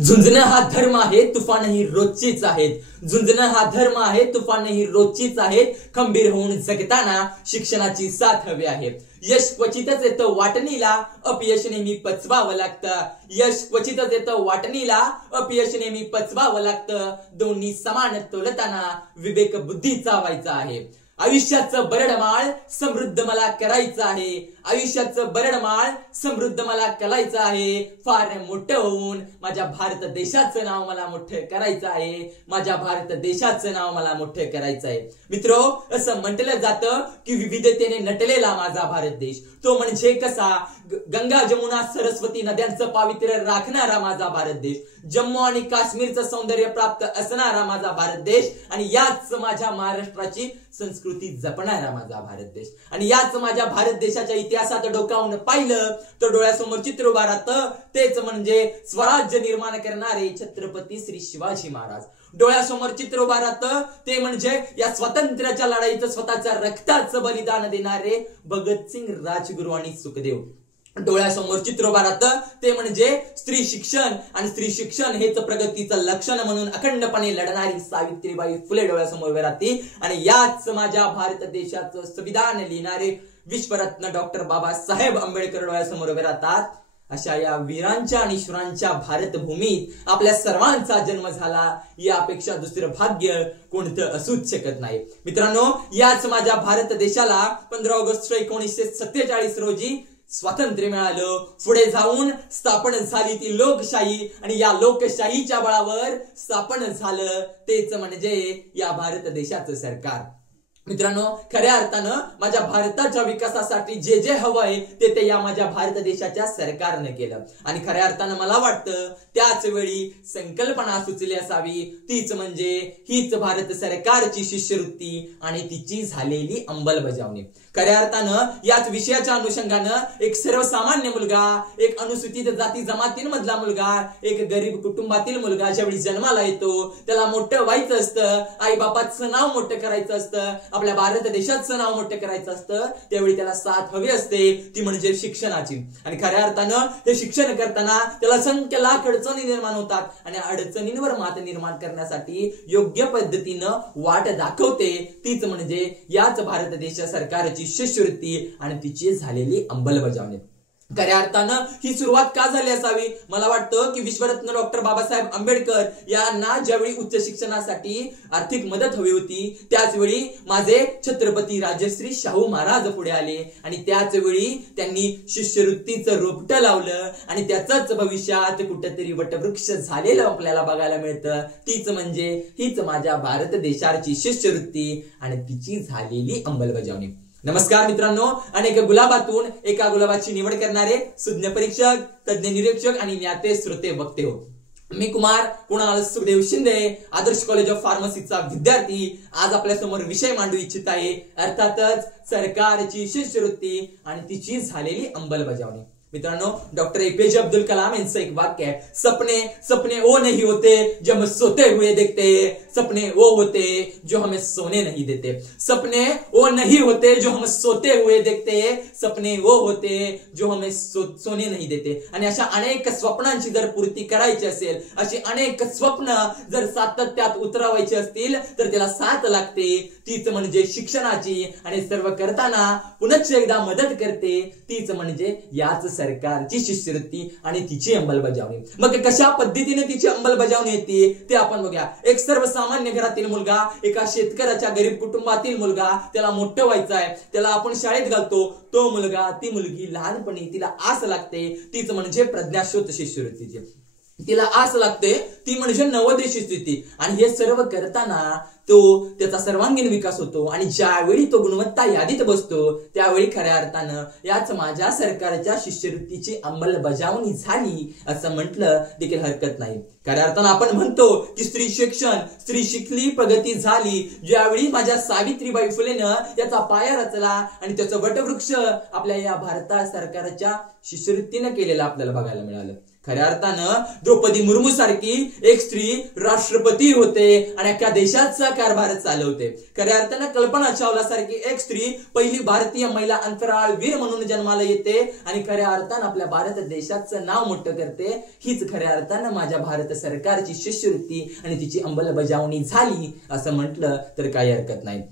झुंजणं हा धर्म आहे, तुफानही रोजचीच आहेत. झुंजणं हा धर्म आहे, तुफानही रोजचीच आहेत. खंबीर होऊन जगताना शिक्षणाची साथ हवी आहे. यश क्वचितच येतं वाटणीला, अपयश नेहमी पचवावं लागतं. यश क्वचितच येतं वाटणीला, अपयश नेहमी पचवावं लागतं. दोन्ही समान तोलताना विवेक बुद्धी चावायचा आहे. आयुष्याचं बरडमाळ समृद्ध मला करायचं आहे. आयुष्याचं बरडमाळ समृद्ध मला करायचं आहे. फार मोठं होऊन माझ्या भारत देशाचं नाव मला मोठं करायचं आहे. माझ्या भारत देशाचं नाव मला मोठं करायचं आहे. मित्रो, असं म्हटलं जातं की विविधतेने नटलेला माझा भारत देश, तो म्हणजे कसा गंगा जमुना सरस्वती नद्यांचं पावित्र्य राखणारा माझा भारत देश, जम्मू आणि काश्मीरचं सौंदर्य प्राप्त असणारा माझा भारत देश, आणि याच माझ्या महाराष्ट्राची संस्कृती जपणारा माझा भारत देश. आणि याच माझ्या भारत देशाच्या इतिहासात डोकावून पाहिलं तर डोळ्यासमोर चित्र उभा राहतं, तेच म्हणजे स्वराज्य निर्माण करणारे छत्रपती श्री शिवाजी महाराज. डोळ्यासमोर चित्र उभा राहतं ते म्हणजे या स्वातंत्र्याच्या लढाईचं स्वतःच्या रक्ताचं बलिदान देणारे भगतसिंग, राजगुरू आणि सुखदेव. डोळ्यासमोर चित्र उभा राहतं ते म्हणजे स्त्री शिक्षण, आणि स्त्री शिक्षण हेच प्रगतीचं लक्षण म्हणून अखंडपणे लढणारी सावित्रीबाई फुले डोळ्यासमोर उभे राहते. आणि याच माझ्या भारत देशाचं संविधान लिहिणारे विश्वरत्न डॉक्टर बाबासाहेब आंबेडकर डोळ्यासमोर उभे राहतात. अशा या वीरांच्या आणि शुरांच्या भारतभूमीत आपल्या सर्वांचा जन्म झाला, यापेक्षा दुसरं भाग्य कोणतं असूच शकत नाही. मित्रांनो, याच माझ्या भारत देशाला 15 ऑगस्ट 1947 रोजी स्वातंत्र्य मिळालं. पुढे जाऊन स्थापन झाली ती लोकशाही, आणि या लोकशाहीच्या बळावर स्थापन झालं तेच म्हणजे या भारत देशाचं सरकार. मित्रांनो, खऱ्या अर्थानं माझ्या भारताच्या विकासासाठी जे जे हवंय ते या माझ्या भारत देशाच्या सरकारने केलं. आणि खऱ्या अर्थानं मला वाटतं त्याच वेळी संकल्पना सुचली असावी, तीच म्हणजे हीच भारत सरकारची शिष्यवृत्ती आणि तिची झालेली अंमलबजावणी. खऱ्या अर्थानं याच विषयाच्या अनुषंगानं एक सर्वसामान्य मुलगा, एक अनुसूचित जाती जमातींमधला मुलगा, एक गरीब कुटुंबातील मुलगा ज्यावेळी जन्माला येतो, त्याला मोठं व्हायचं असतं, आई बापाचं नाव मोठं करायचं असतं, आपल्या भारत देशाचं नाव मोठं करायचं असतं, त्यावेळी त्याला साथ हवी असते, ती म्हणजे शिक्षणाची. आणि खऱ्या अर्थानं हे शिक्षण करताना त्याला असंख्य लाख अडचणी निर्माण होतात, आणि अडचणींवर मात निर्माण करण्यासाठी योग्य पद्धतीनं वाट दाखवते, तीच म्हणजे याच भारत देश सरकारची शिष्यवृत्ती आणि तिची झालेली अंमलबजावणी. खऱ्या अर्थानं ही सुरुवात का झाली असावी? मला वाटतं की विश्वरत्न डॉक्टर बाबासाहेब आंबेडकर यांना ज्यावेळी उच्च शिक्षणासाठी आर्थिक मदत हवी होती, त्याच वेळी माझे छत्रपती राजश्री शाहू महाराज पुढे आले, आणि त्याच वेळी त्यांनी शिष्यवृत्तीचं रोपटं लावलं, आणि त्याचंच भविष्यात कुठेतरी वटवृक्ष झालेलं आपल्याला बघायला मिळतं. तीच म्हणजे हीच माझ्या भारत देशाची शिष्यवृत्ती आणि तिची झालेली अंमलबजावणी. नमस्कार मित्रांनो, अनेक गुलाबातून एका गुलाबाची निवड करणारे सुज्ञ परीक्षक, तज्ञ निरीक्षक आणि ज्ञाते श्रोते वक्ते हो. मी कुणाल सुखदेव शिंदे, आदर्श कॉलेज ऑफ फार्मसीचा विद्यार्थी, आज आपल्या समोर विषय मांडू इच्छित आहे, अर्थातच सरकारची शिष्यवृत्ती आणि तिची झालेली अंमलबजावणी. मित्रांनो, डॉक्टर एपीजे अब्दुल कलाम यांचं एक वाक्य आहे, सपने वो नहीं होते जो हम सोते हुए देखते, सपने वो होते जो हमें सोने नहीं देते. सपने वो नहीं होते जो हम सोते हुए देखते, सपने वो होते जो हमें सोने नहीं देते. आणि अशा अनेक स्वप्नांची जर पूर्ती करायची असेल, अशी अनेक स्वप्न जर सातत्यात उतरवायची असतील तर त्याला साथ लागते, तीच म्हणजे शिक्षणाची. आणि सर्व करताना पुनश्च एकदा मदत करते, तीच म्हणजे याच सरकारची शिष्यवृत्ती आणि तिची अंमलबजावणी. मग कशा पद्धतीने तिची अंमलबजावणी येते ते आपण बघूया. एक सर्वसामान्य घरातील मुलगा, एका शेतकऱ्याच्या गरीब कुटुंबातील मुलगा, त्याला मोठं व्हायचं आहे, त्याला आपण शाळेत घालतो, तो मुलगा, ती मुलगी लहानपणी तिला आस लागते, तीच म्हणजे प्रज्ञाशोध शिष्यवृत्तीची. तिला आस लागते, ती म्हणजे नवोदय स्थिती. आणि हे सर्व करताना त्याचा सर्वांगीण विकास होतो, आणि ज्यावेळी तो गुणवत्ता यादीत बसतो त्यावेळी खऱ्या अर्थानं याच माझ्या सरकारच्या शिष्यवृत्तीची अंमलबजावणी झाली असं म्हटलं देखील हरकत नाही. खऱ्या अर्थानं आपण म्हणतो की स्त्री शिक्षण, स्त्री शिकली, प्रगती झाली. ज्यावेळी माझ्या सावित्रीबाई फुलेनं याचा पाया रचला आणि त्याचं वटवृक्ष आपल्या या भारत सरकारच्या शिष्यवृत्तीनं केलेलं आपल्याला बघायला मिळालं. खऱ्या अर्थानं द्रौपदी मुर्मू सारखी एक स्त्री राष्ट्रपती होते आणि अख्ख्या देशाचा कारभार चालवते. खऱ्या अर्थानं कल्पना चावला सारखी एक स्त्री पहिली भारतीय महिला अंतराळवीर म्हणून जन्माला येते आणि खऱ्या अर्थानं आपल्या भारत देशाचं नाव मोठं करते. हीच खऱ्या अर्थानं माझ्या भारत सरकारची शिष्यवृत्ती आणि तिची अंमलबजावणी झाली असं म्हटलं तर काही हरकत नाही.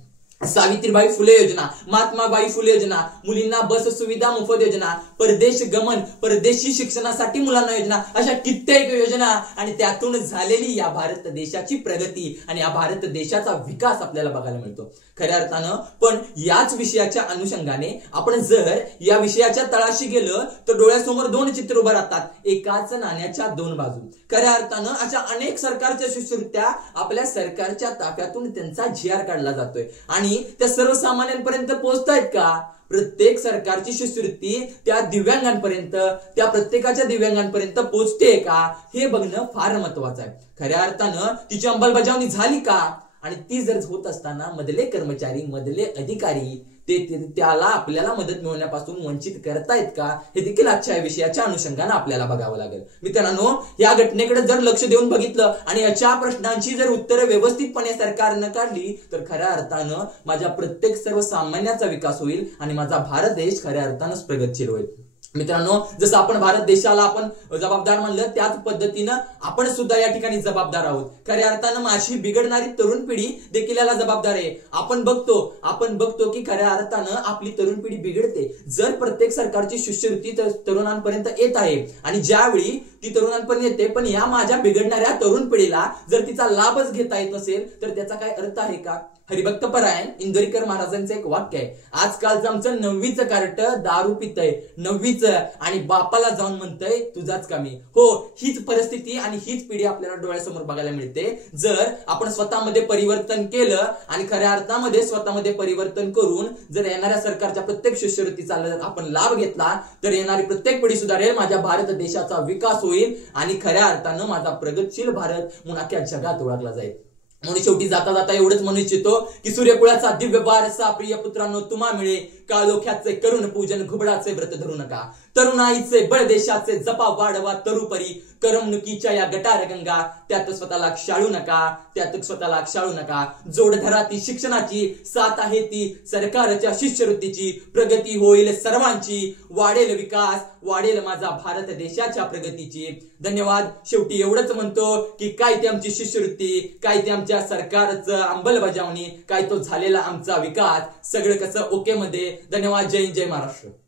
सावित्रीबाई फुले योजना, महात्माबाई फुले योजना, मुलींना बस सुविधा मोफत योजना, परदेश गमन, परदेशी शिक्षणासाठी मुलांना योजना, अशा कित्येक योजना आणि त्यातून झालेली या भारत देशाची प्रगती आणि या भारत देशाचा विकास आपल्याला बघायला मिळतो. खऱ्या अर्थानं पण याच विषयाच्या अनुषंगाने आपण जर या विषयाच्या तळाशी गेलं तर डोळ्यासमोर दोन चित्र उभं राहतात, एकाच नाण्याच्या दोन बाजू. खऱ्या अर्थानं अशा अनेक सरकारच्या शिष्यवृत्त्या आपल्या सरकारच्या ताफ्यातून त्यांचा GR काढला जातोय आणि त्या सर्वसामान्यांपर्यंत पोहोचतायत का? प्रत्येक सरकारची शिष्यवृत्ती त्या दिव्यांगांपर्यंत, त्या प्रत्येकाच्या दिव्यांगांपर्यंत पोहोचते का हे बघणं फार महत्वाचं आहे. खऱ्या अर्थानं तिची अंमलबजावणी झाली का? आणि ती जर होत असताना मधले कर्मचारी, मधले अधिकारी त्याला आपल्याला मदत मिळवण्यापासून वंचित करतायत का हे देखील आजच्या विषयाच्या अनुषंगाने आपल्याला बघावं लागेल. मित्रांनो, या घटनेकडे जर लक्ष देऊन बघितलं आणि याच्या प्रश्नांची जर उत्तरं व्यवस्थितपणे सरकारनं काढली तर खऱ्या अर्थानं माझ्या प्रत्येक सर्वसामान्याचा विकास होईल आणि माझा भारत देश खऱ्या अर्थानंच प्रगतशील होईल. मित्रांनो, जसं आपण भारत देशाला आपण जबाबदार मानलं त्याच पद्धतीनं आपण सुद्धा या ठिकाणी जबाबदार आहोत. खऱ्या अर्थानं माझी बिघडणारी तरुण पिढी देखील याला जबाबदार आहे. आपण बघतो की खऱ्या अर्थानं आपली तरुण पिढी बिघडते. जर प्रत्येक सरकारची शिष्यवृत्ती तरुणांपर्यंत येत आहे आणि ज्यावेळी ती तरुणांपर्यंत येते पण या माझ्या बिघडणाऱ्या तरुण पिढीला जर तिचा लाभच घेता येत नसेल तर त्याचा काय अर्थ आहे का? हरिभक्तपरायण इंदोरीकर महाराजांचं एक वाक्य आहे, आजकालचं आमचं 9वीचं कार्ट दारू पितय, 9वीचं, आणि बापाला जाऊन म्हणतंय तुझाच कमी. हो, हीच परिस्थिती आणि हीच पिढी आपल्याला डोळ्यासमोर बघायला मिळते. जर आपण स्वतःमध्ये परिवर्तन केलं आणि खऱ्या अर्थामध्ये स्वतःमध्ये परिवर्तन करून जर येणाऱ्या सरकारच्या प्रत्येक शिष्यवृत्तीचा आपण लाभ घेतला तर येणारी प्रत्येक पिढी सुधारेल, माझ्या भारत देशाचा विकास होईल आणि खऱ्या अर्थानं माझा प्रगतशील भारत म्हणून अख्ख्या जगात ओळखला जाईल. म्हणून शेवटी जाता जाता एवढंच म्हणू इच्छितो की सूर्यकुळाचा दिव्य वारसा प्रिय पुत्रांनो तुम्हा मिळे, काळोख्याचे करुण पूजन घुबडाचे व्रत धरू नका, तरुणाईचे बळ देशाचे जपा वाढवा तरुपरी, करमणुकीच्या या गटार गंगा त्यात स्वतःला क्षाळू नका, जोड धरा ती शिक्षणाची, साथ आहे ती सरकारच्या शिष्यवृत्तीची, प्रगती होईल सर्वांची, वाढेल विकास, वाढेल माझा भारत देशाच्या प्रगतीची. धन्यवाद. शेवटी एवढंच म्हणतो की काय ती आमची शिष्यवृत्ती, काय ते आमच्या सरकारचं अंमलबजावणी, काय तो झालेला आमचा विकास, सगळं कसं ओके मध्ये. धन्यवाद. जय हिंद, जय महाराष्ट्र.